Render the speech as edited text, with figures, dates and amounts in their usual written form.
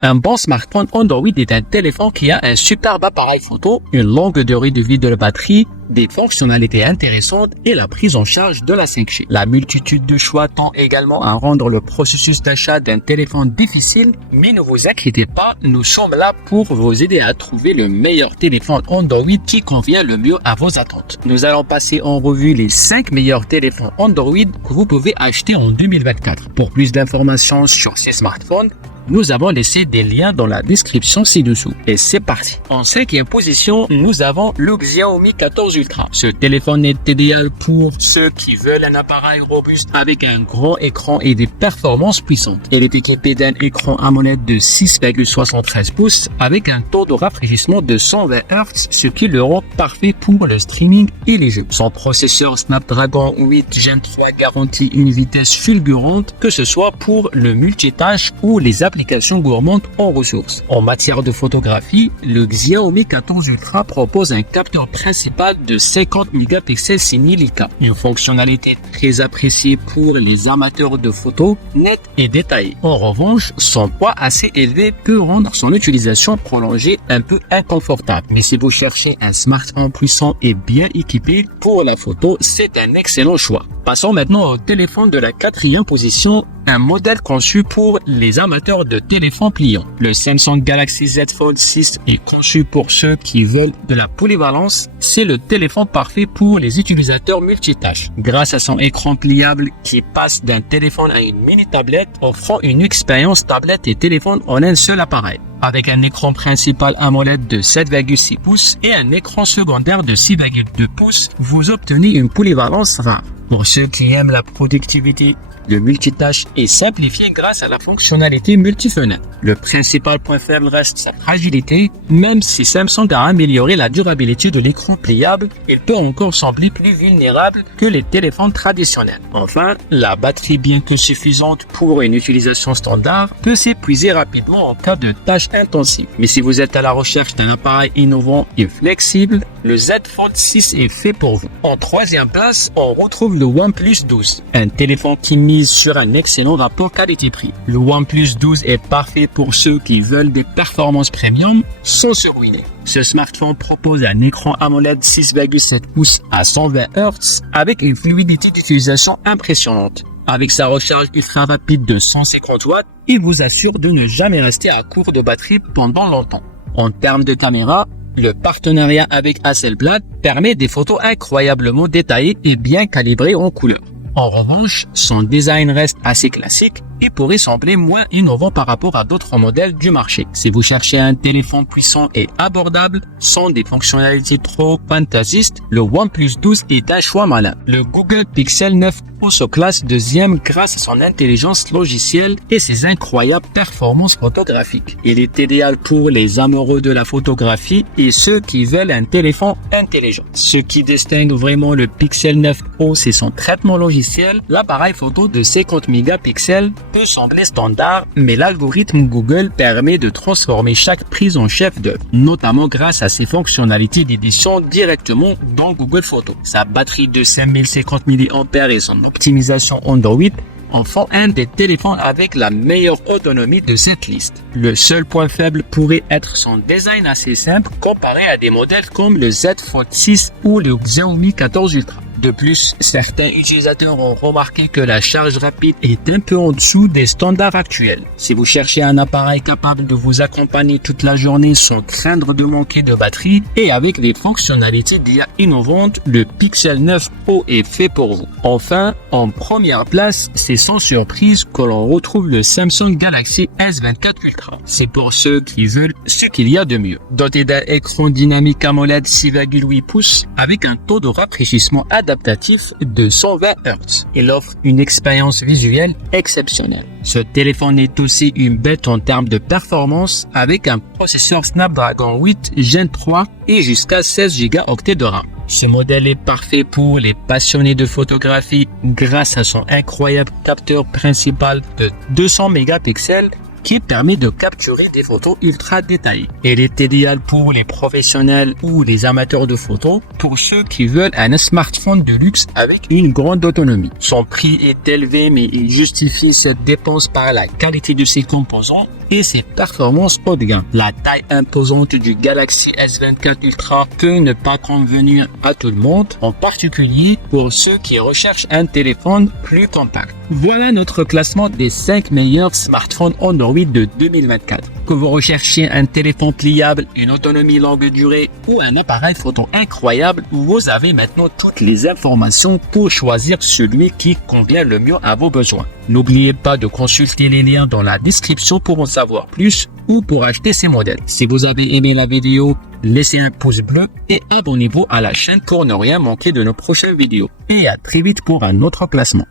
Un bon smartphone Android est un téléphone qui a un superbe appareil photo, une longue durée de vie de la batterie, des fonctionnalités intéressantes et la prise en charge de la 5G. La multitude de choix tend également à rendre le processus d'achat d'un téléphone difficile, mais ne vous inquiétez pas, nous sommes là pour vous aider à trouver le meilleur téléphone Android qui convient le mieux à vos attentes. Nous allons passer en revue les 5 meilleurs téléphones Android que vous pouvez acheter en 2024. Pour plus d'informations sur ces smartphones, nous avons laissé des liens dans la description ci-dessous. Et c'est parti. En 5e position, nous avons le Xiaomi 14 Ultra. Ce téléphone est idéal pour ceux qui veulent un appareil robuste avec un grand écran et des performances puissantes. Il est équipé d'un écran AMOLED de 6,73 pouces avec un taux de rafraîchissement de 120 Hz, ce qui le rend parfait pour le streaming et les jeux. Son processeur Snapdragon 8 Gen 3 garantit une vitesse fulgurante, que ce soit pour le multitâche ou les applications gourmandes en ressources. En matière de photographie, le Xiaomi 14 Ultra propose un capteur principal de 50 mégapixels signé Leica, une fonctionnalité très appréciée pour les amateurs de photos nettes et détaillées. En revanche, son poids assez élevé peut rendre son utilisation prolongée un peu inconfortable. Mais si vous cherchez un smartphone puissant et bien équipé pour la photo, c'est un excellent choix. Passons maintenant au téléphone de la 4e position, un modèle conçu pour les amateurs de téléphones pliants. Le Samsung Galaxy Z Fold 6 est conçu pour ceux qui veulent de la polyvalence. C'est le téléphone parfait pour les utilisateurs multitâches. Grâce à son écran pliable qui passe d'un téléphone à une mini-tablette, offrant une expérience tablette et téléphone en un seul appareil. Avec un écran principal AMOLED de 7,6 pouces et un écran secondaire de 6,2 pouces, vous obtenez une polyvalence rare. Pour ceux qui aiment la productivité, le multitâche est simplifié grâce à la fonctionnalité multifenêtre. Le principal point faible reste sa fragilité. Même si Samsung a amélioré la durabilité de l'écran pliable, il peut encore sembler plus vulnérable que les téléphones traditionnels. Enfin, la batterie, bien que suffisante pour une utilisation standard, peut s'épuiser rapidement en cas de tâches intensives. Mais si vous êtes à la recherche d'un appareil innovant et flexible, le Z Fold 6 est fait pour vous. En 3e place, on retrouve le OnePlus 12, un téléphone qui mise sur un excellent rapport qualité-prix. Le OnePlus 12 est parfait pour ceux qui veulent des performances premium sans se ruiner. Ce smartphone propose un écran AMOLED 6,7 pouces à 120 Hz avec une fluidité d'utilisation impressionnante. Avec sa recharge ultra rapide de 150 watts, il vous assure de ne jamais rester à court de batterie pendant longtemps. En termes de caméra, le partenariat avec Hasselblad permet des photos incroyablement détaillées et bien calibrées en couleur. En revanche, son design reste assez classique et pourrait sembler moins innovant par rapport à d'autres modèles du marché. Si vous cherchez un téléphone puissant et abordable, sans des fonctionnalités trop fantaisistes, le OnePlus 12 est un choix malin. Le Google Pixel 9 Pro se classe 2e grâce à son intelligence logicielle et ses incroyables performances photographiques. Il est idéal pour les amoureux de la photographie et ceux qui veulent un téléphone intelligent. Ce qui distingue vraiment le Pixel 9 Pro, c'est son traitement logiciel. L'appareil photo de 50 mégapixels peut sembler standard, mais l'algorithme Google permet de transformer chaque prise en chef d'œuvre, notamment grâce à ses fonctionnalités d'édition directement dans Google Photos. Sa batterie de 5050 mAh et son optimisation Android en font un des téléphones avec la meilleure autonomie de cette liste. Le seul point faible pourrait être son design assez simple comparé à des modèles comme le Z Fold 6 ou le Xiaomi 14 Ultra. De plus, certains utilisateurs ont remarqué que la charge rapide est un peu en dessous des standards actuels. Si vous cherchez un appareil capable de vous accompagner toute la journée sans craindre de manquer de batterie et avec des fonctionnalités d'IA innovantes, le Pixel 9 Pro est fait pour vous. Enfin, en première place, c'est sans surprise que l'on retrouve le Samsung Galaxy S24 Ultra. C'est pour ceux qui veulent ce qu'il y a de mieux. Doté d'un écran dynamique AMOLED 6,8 pouces avec un taux de rafraîchissement adaptatif de 120 Hz. Il offre une expérience visuelle exceptionnelle. Ce téléphone est aussi une bête en termes de performance avec un processeur Snapdragon 8 Gen 3 et jusqu'à 16 Go de RAM. Ce modèle est parfait pour les passionnés de photographie grâce à son incroyable capteur principal de 200 mégapixels qui permet de capturer des photos ultra détaillées. Elle est idéale pour les professionnels ou les amateurs de photos, pour ceux qui veulent un smartphone de luxe avec une grande autonomie. Son prix est élevé, mais il justifie cette dépense par la qualité de ses composants et ses performances haut de gamme. La taille imposante du Galaxy S24 Ultra peut ne pas convenir à tout le monde, en particulier pour ceux qui recherchent un téléphone plus compact. Voilà notre classement des 5 meilleurs smartphones Android de 2024. Que vous recherchiez un téléphone pliable, une autonomie longue durée ou un appareil photo incroyable, vous avez maintenant toutes les informations pour choisir celui qui convient le mieux à vos besoins. N'oubliez pas de consulter les liens dans la description pour en savoir plus ou pour acheter ces modèles. Si vous avez aimé la vidéo, laissez un pouce bleu et abonnez-vous à la chaîne pour ne rien manquer de nos prochaines vidéos. Et à très vite pour un autre classement.